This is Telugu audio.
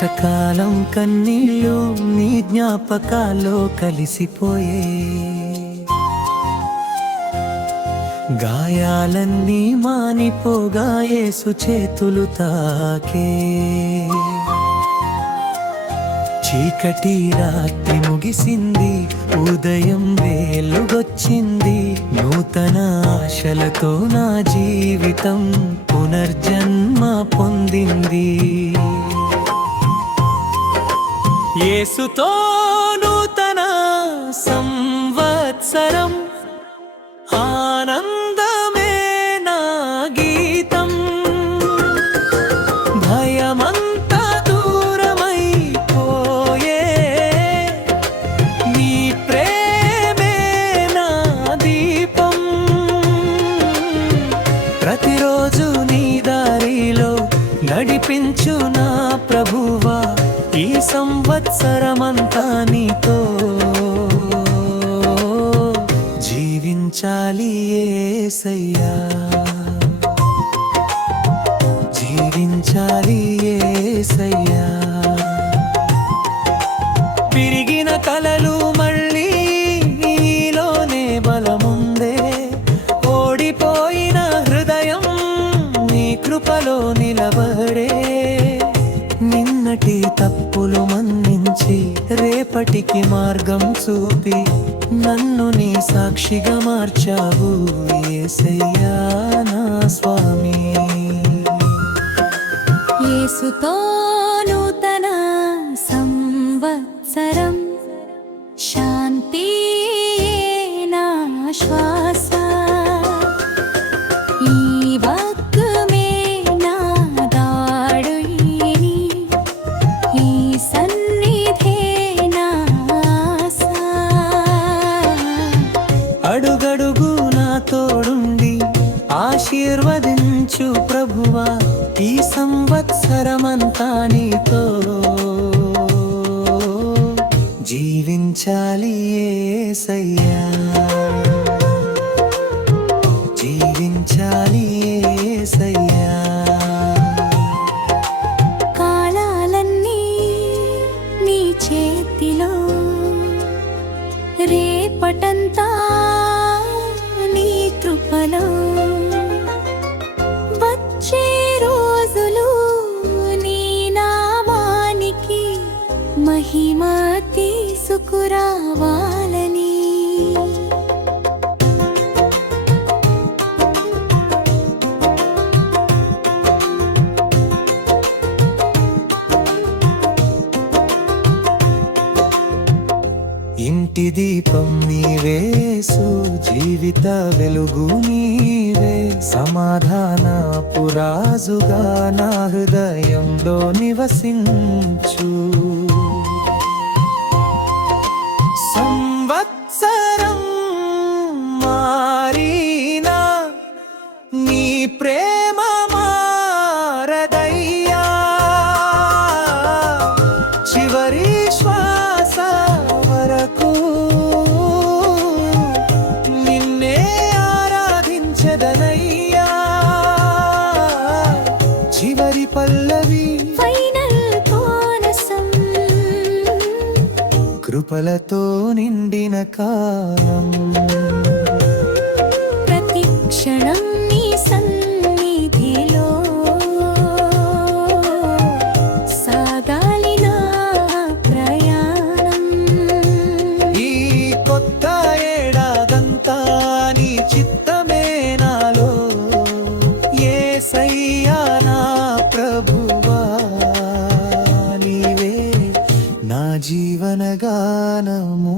ఇంతకాలం కన్నీళ్ళు నీ జ్ఞాపకాల్లో కలిసిపోయే, గాయాలన్నీ మానిపోగా యేసు చేతులు తాకే. చీకటి రాత్రి ముగిసింది, ఉదయం వెలుగొచ్చింది. నూతన ఆశలతో నా జీవితం పునర్జన్మ పొందింది. యేసుతో నూతన సంవత్సరం, ఆనందమే నా గీతం. భయమంతా దూరమైపోయే, నీ ప్రేమే నా దీపం. ప్రతిరోజు నీ దారిలో నడిపించు నా ప్రభువా, ఈ సంవత్సరమంతా నీతో జీవించాలి యేసయ్యా, జీవించాలి యేసయ్యా. విరిగిన కలలు మళ్ళీ నీలోనే బలముందే, ఓడిపోయిన హృదయం నీ కృపలో నిలబడే. నిన్నటి తప్పులు మన్నించి రేపటికి మార్గం చూపి నన్ను నీ సాక్షిగా మార్చావు యేసయ్యా నా స్వామి. యేసుతో నూతన సంవత్సరం, శాంతి నా శ్వాస. ఈ వాక్యమే నా దాడుని, ఈ సన్నిధే నా ఆశ. అడుగడుగు నా తోడుండి ఆశీర్వదించు ప్రభువా, ఈ సంవత్సరమంతా నీతో జీవించాలి యేసయ్యా, జీవించాలి యేసయ్యా. కాలాలన్నీ నీ చేతిలో, రేపటంతా నీ కృపలో. వచ్చే రోజులు నీ నామానికి మహిమ తీసుకురావాలని. ఇంటి దీపం నీవేసు, జీవిత వెలుగు నీవే. సమాధాన పురాజుగా నా హృదయంలో నివసించు. సంవత్సరం మారినా నీ ప్రేమ మారదయ్యా. చివరి శ్వాస వరకు నిన్నే ఆరాధించదనయ్యా. చివరి పల్లవి ఫైనల్ కోరసం, కృపలతో నిండిన కాలం. ప్రతి క్షణం నీ సన్నిధిలో సాగాలి నా ప్రయాణం. ఈ కొత్త ఏడాదంతా నీ చిత్తమే నాలో, యేసయ్యా నా ప్రభువా, నీవే నా జీవన గానము.